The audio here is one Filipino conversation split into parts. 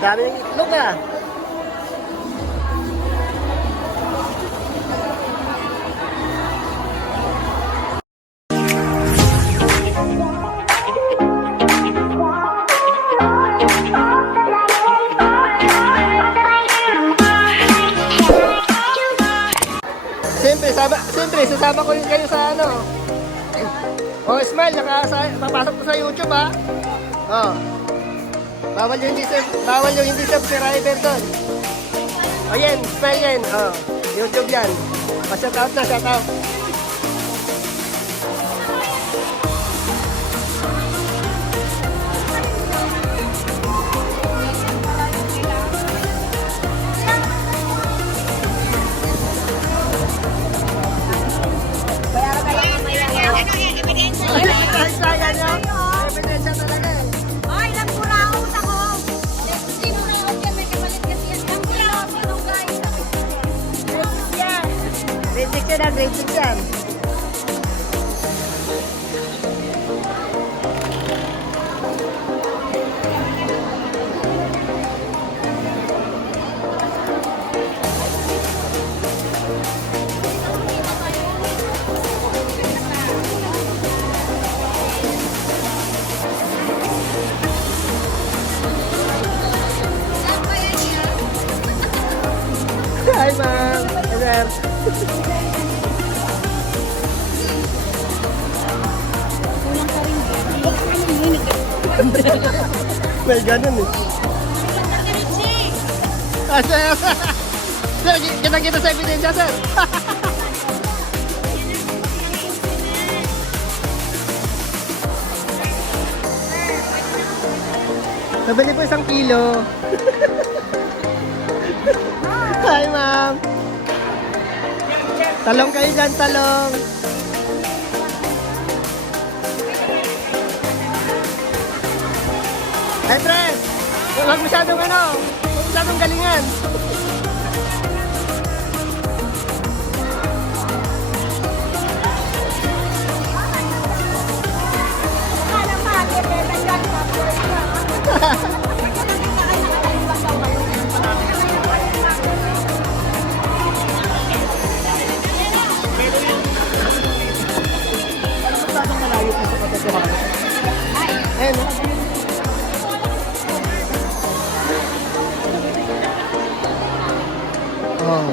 Dami ng itlog ah. Siyempre, sasama ko rin kayo sa ano. Oh, smile, papasok ko sa YouTube ha. Oh. Bawal yung hindi subscriber doon. Oh, yan, smile yan. Oh, YouTube yan. Pa-shout out na, shout out. Sayang nyo. Ebidensya talaga eh. Ay, lang buraot ako. Sino na ako dyan? May kapalit kasi yan. Lang buraot ako, guys. Grade 6 yan ah, grade 6 yan. Hi ma'am. Hello. May ganun eh. Sir. Sir, kita sa ebidensya, sir. Nabili po 1 kilo. Hi, ma'am. Talong kayo dyan, talong. Hey, Tres! Huwag masyadong huwag masyadong galingan. Oh,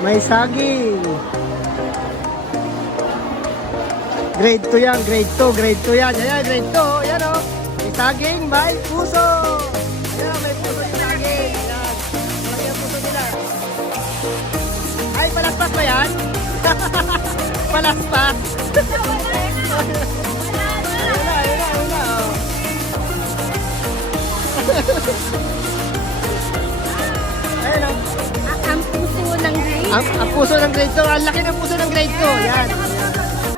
may saging. Grade 2 yan, grade 2 yan. Ayan, grade 2, yan o. May saging, may puso. Ayan, may puso yung saging. Ayan, malaki ang puso nila. Ay, palaspas ba yan? Palaspas. Ayun na, oh. Ayun o. Ang puso ng grade. Ang puso ng grade 2. Ang laki ng puso ng grade 2. Yan.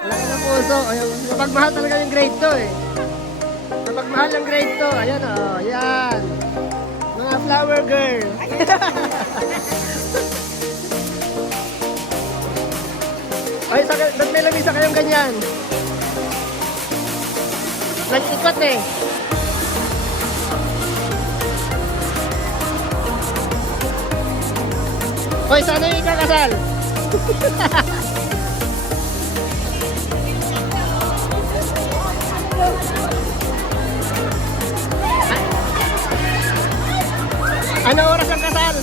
Laki ng puso. Ayun. Napagmahal talaga yung grade 2 eh. Napagmahal ng grade 2. Ayan o. Oh. Yan. Mga flower girl. Ay, ba't may lamisa kayong ganyan? Nag-ikot eh. Hoy, sana yung ikakasal? Ano oras ang kasal?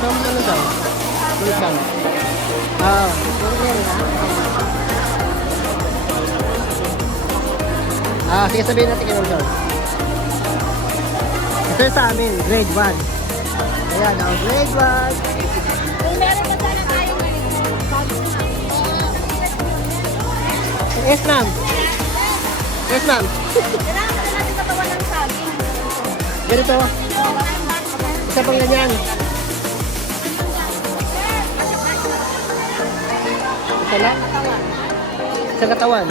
Ano daw? Tulkan. Ah, sige, sabihin natin kayo daw. Ito yung sa amin, grade 1. Ayan, grade 1. May meron pa sana tayo ngayon. Yes, ma'am. Yes, ma'am. Kailangan pa natin katawan ng saging. Ganito. Isa pang ganyan. Sala? Sa katawan.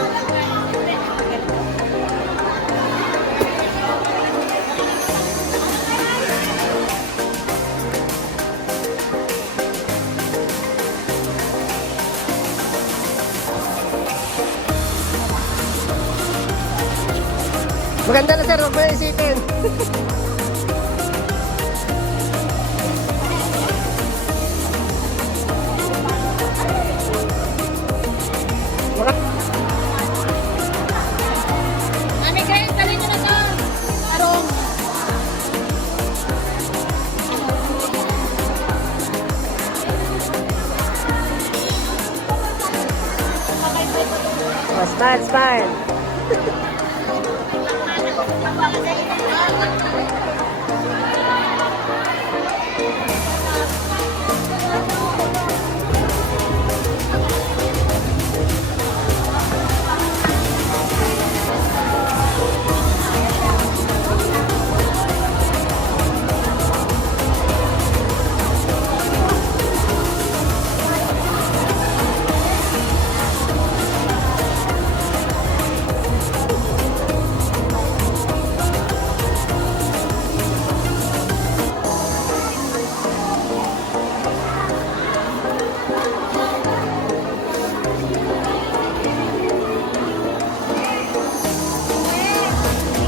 Maganda na sir, huwag mo na isipin. Mami, kaya dali nyo na sa tarong. Oh, smile, smile.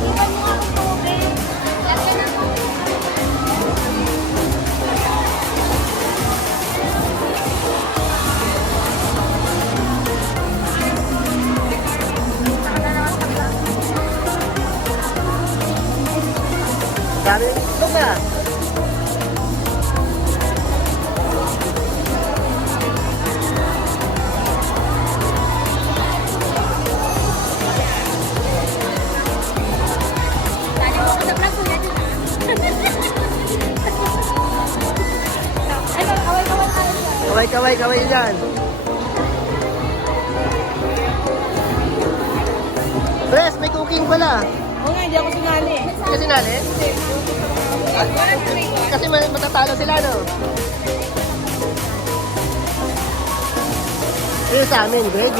Iwan mo ako tubig. Lagyan ako. Dami ng itlog na. Dali mo ako sa vlog ko yan. Ay, kaway-kaway tayo dyan. Kaway, kaway, kaway dyan. Pres, may cooking pala. Oo nga, hindi ako sinali. Kasi nali? Kasi matatalo sila, no? Ito sa amin, grade 1.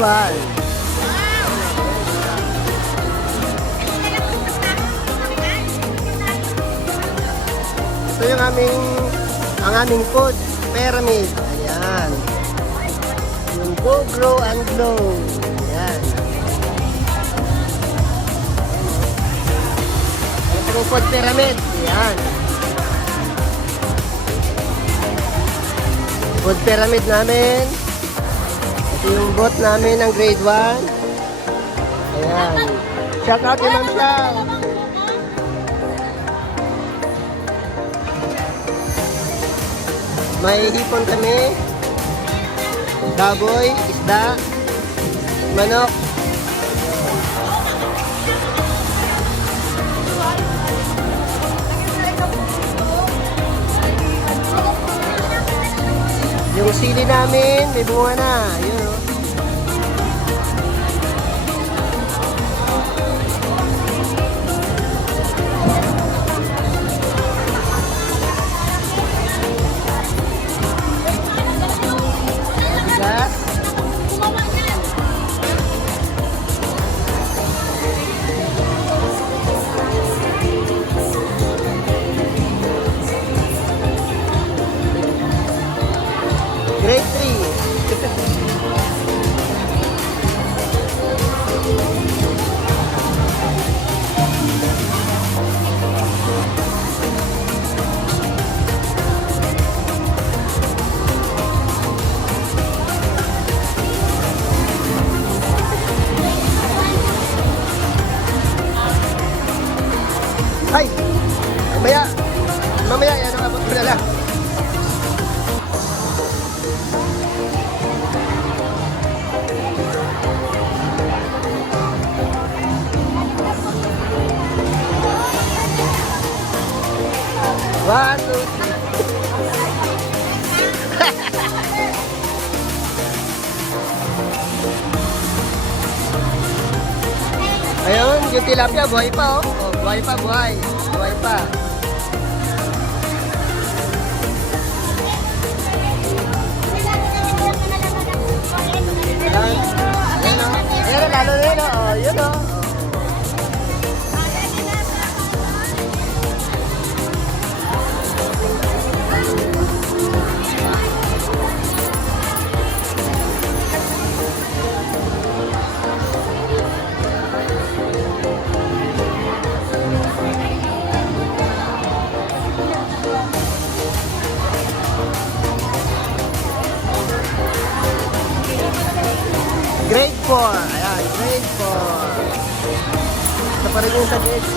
Ito yung ang aming food pyramid. Ayan. Yung go, grow, and glow. Ayan. Ito yung food pyramid. Ayan. Food pyramid namin. Ito yung bot namin ng grade 1. Ayan. Shout out kay Ma'am Shang. May hipon kami, baboy, isda, manok. Yung sili namin, may bunga na. Yun, oh. Bigas. Grade 3. Ay! Mamaya! Mamaya, yan ang abot ko na lang. One, two, three. Ayun, yung tilapia, buhay pa, oh. Oh, buhay pa, buhay. Buhay pa. Panalo na yun, oh. Yun, oh. Grade 4. Ayan, grade 4. Ito pa rin yung sa grade 4.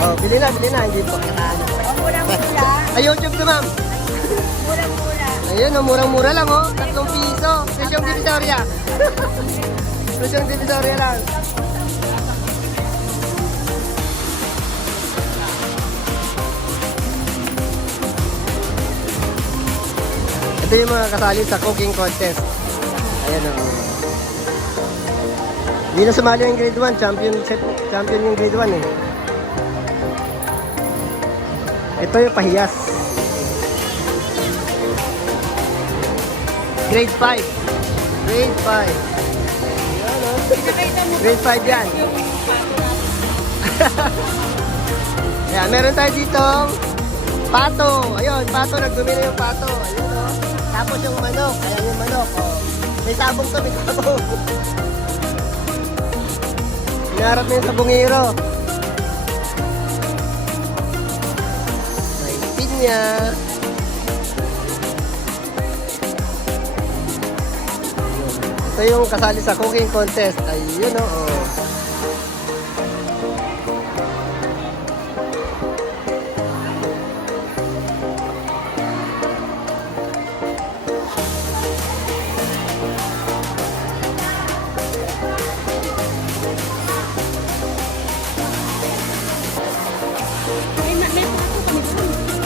Oh, bili na, bili na. Hindi pa kakaano. Murang-mura. Ay, YouTube to, ma'am. Murang-mura. Ayun, oh, murang-mura lang, oh. 3 piso. Presyong Divisoria. Presyong Divisoria lang. Ito yung mga kasali sa cooking contest. Ayan, oh. Hindi na sumali yung grade 1. Champion yung grade 1, eh. Ito yung pahiyas. Grade 5. Grade 5. Ayan, oh. Grade 5 yan. Ayan, meron tayo ditong pato. Ayun, pato. Nagdumi na yung pato. Ayun, oh. Tapos yung manok. Ayan yung manok, oh. May sabong to, may sabong. Hinarap na yung sabongero. May pinya. Ito yung kasali sa cooking contest. Ayun, oh.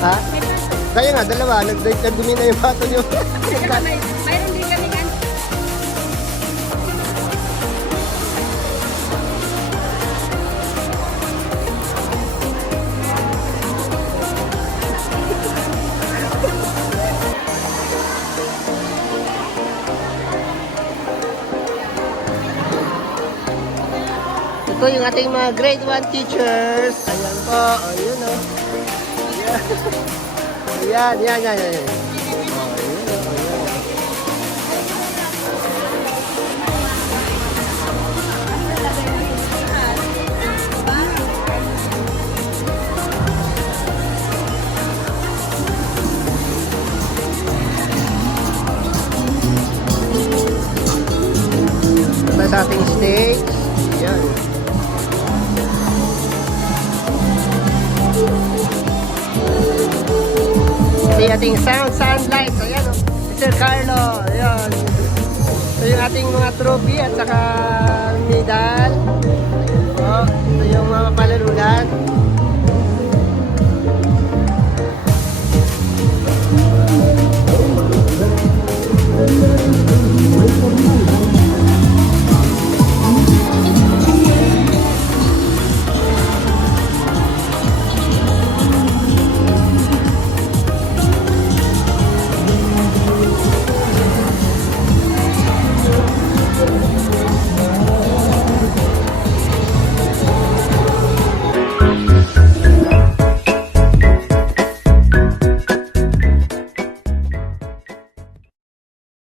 Ha? Kaya nga, dalawa. Nagdumi na yung pato nyo. Mayroon din kami kan. Ito yung ating mga grade 1 teachers. Ayan po. Ayun, oh. Ayan. Ayan. Oh, ayun, oh. Ayan. Ito sa ating stage. Ayan. Ito yung ating sound lights. Ayan, oh. Mr. Carlo. Ayan. Ito yung ating mga trophy at saka medal.